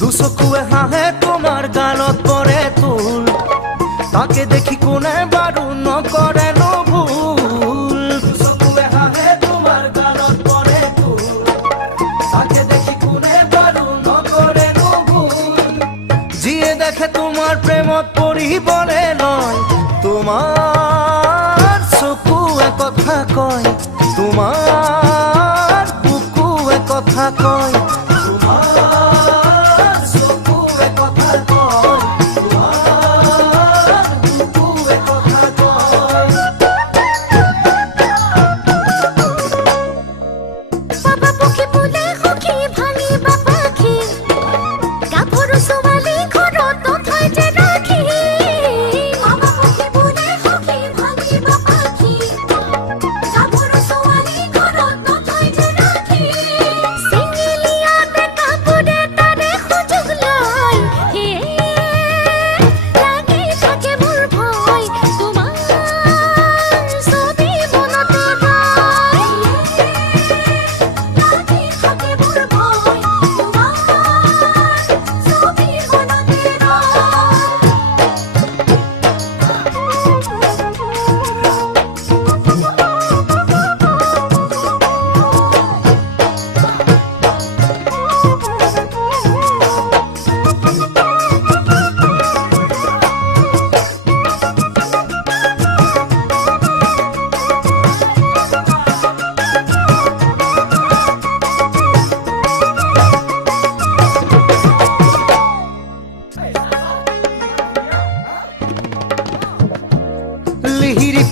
দুচকুৱে হাঁহে তোমাৰ গালত পৰে তোল, তাকে দেখি কোনে বাৰু নকৰে নো ভুল। দুচকুৱে হাঁহে তোমাৰ গালত পৰে তোল, তাকে দেখি কোনে বাৰু নকৰে নো ভুল। যিয়ে দেখে তোমাৰ প্ৰেমত পৰিবলে লয়, তোমাৰ চকুৱে কথা কয়, তোমাৰ বুকুৱে কথা কয়,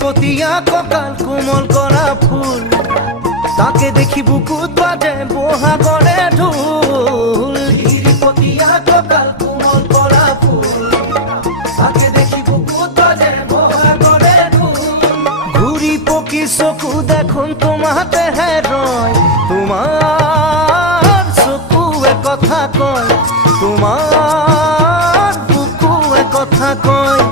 পতিয়া কঁকাল কোমল কৰা ফুল, তাকে দেখি বুকুত বাজে বহাগৰে ঢোল। হিৰিপতিয়া কঁকাল কোমল কৰা ফুল, তাকে দেখি বুকুত বাজে বহাগৰে ঢোল। ঘূৰি পকি চকু দেখোন তোমাতেহে ৰয়, তোমাৰ চকুৱে কথা কয়, তোমাৰ বুকুৱে কথা কয়।